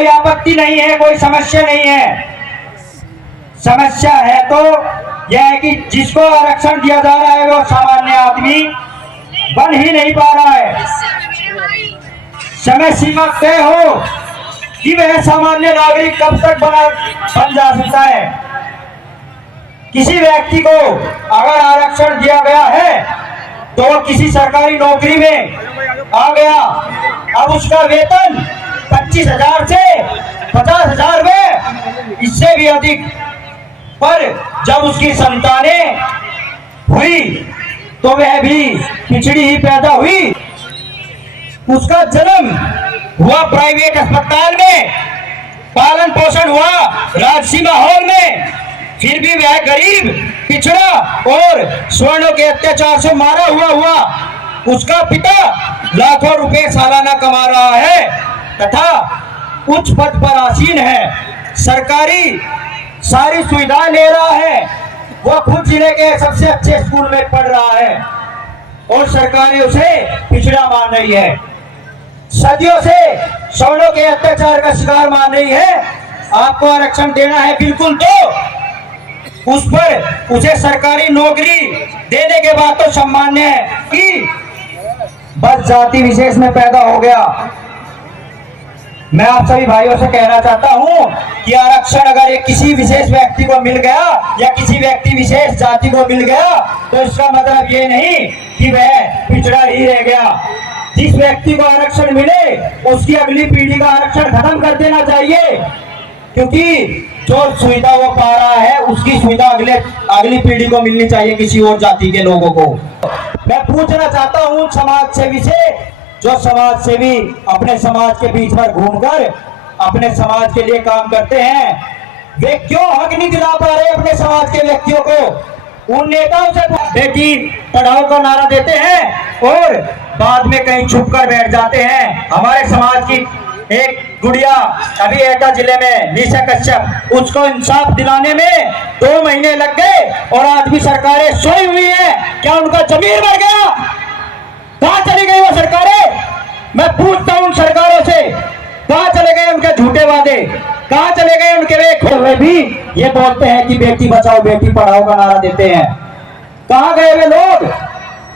कोई आपत्ति नहीं है, कोई समस्या नहीं है। समस्या है तो यह है कि जिसको आरक्षण दिया जा रहा है वो सामान्य आदमी बन ही नहीं पा रहा है। समय सीमा तय हो कि वह सामान्य नागरिक कब तक बन जा सकता है। किसी व्यक्ति को अगर आरक्षण दिया गया है तो वो किसी सरकारी नौकरी में आ गया, अब उसका वेतन 25,000 से 50,000 में, इससे भी अधिक। पर जब उसकी संतानें हुई तो वह भी पिछड़ी ही पैदा हुई। उसका जन्म हुआ प्राइवेट अस्पताल में, पालन पोषण हुआ राजसी माहौल में, फिर भी वह गरीब, पिछड़ा और स्वर्णों के अत्याचार से मारा हुआ। उसका पिता लाखों रुपए सालाना कमा रहा है तथा उच्च पद पर आसीन है, सरकारी सारी सुविधाएं ले रहा है, वो खुद जिले के सबसे अच्छे स्कूल में पढ़ रहा है और सरकार उसे पिछड़ा मान रही है, सदियों से स्वर्णों के अत्याचार का शिकार मान रही है। आपको आरक्षण देना है बिल्कुल, तो उस पर उसे सरकारी नौकरी देने के बाद तो सम्मान्य है कि बस जाति विशेष में पैदा हो गया। मैं आप सभी भाइयों से कहना चाहता हूं कि आरक्षण अगर एक किसी विशेष व्यक्ति को मिल गया या किसी व्यक्ति विशेष जाति को मिल गया तो इसका मतलब ये नहीं कि वह पिछड़ा ही रह गया। जिस व्यक्ति को आरक्षण मिले उसकी अगली पीढ़ी का आरक्षण खत्म कर देना चाहिए, क्योंकि जो सुविधा वो पा रहा है उसकी सुविधा अगली पीढ़ी को मिलनी चाहिए, किसी और जाति के लोगों को। मैं पूछना चाहता हूँ समाज सेवी से, जो समाज सेवी अपने समाज के बीच में घूमकर अपने समाज के लिए काम करते हैं, वे क्यों हक नहीं दिला पा रहे अपने समाज के व्यक्तियों को। उन नेताओं से बेटी पढ़ाओ का नारा देते हैं और बाद में कहीं छुप कर बैठ जाते हैं। हमारे समाज की एक गुड़िया अभी एटा जिले में निशा कश्यप, उसको इंसाफ दिलाने में 2 महीने लग गए और आज भी सरकारें सोई हुई है। क्या उनका जमीर मर गया? कहां चली गई वो सरकारें? मैं पूछता हूं उन सरकारों से, कहां चले गए उनके झूठे वादे? कहां चले गए उनके वे भी ये बोलते हैं कि बेटी बचाओ बेटी पढ़ाओ का नारा देते हैं? कहां गए वे लोग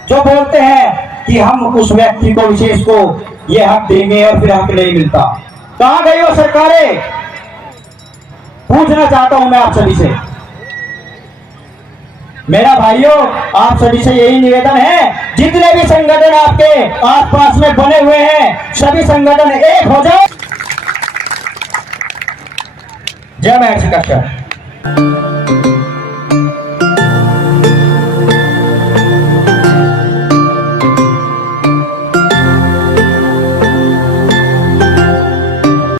जो बोलते हैं कि हम उस व्यक्ति को विशेष को ये हक देंगे और फिर हक नहीं मिलता? कहां गई वो सरकारें? पूछना चाहता हूं मैं आप सभी से। मेरा भाइयों, आप सभी से यही निवेदन है, जितने भी संगठन आपके आसपास में बने हुए हैं सभी संगठन एक हो जाओ। जय महर्षि कश्यप।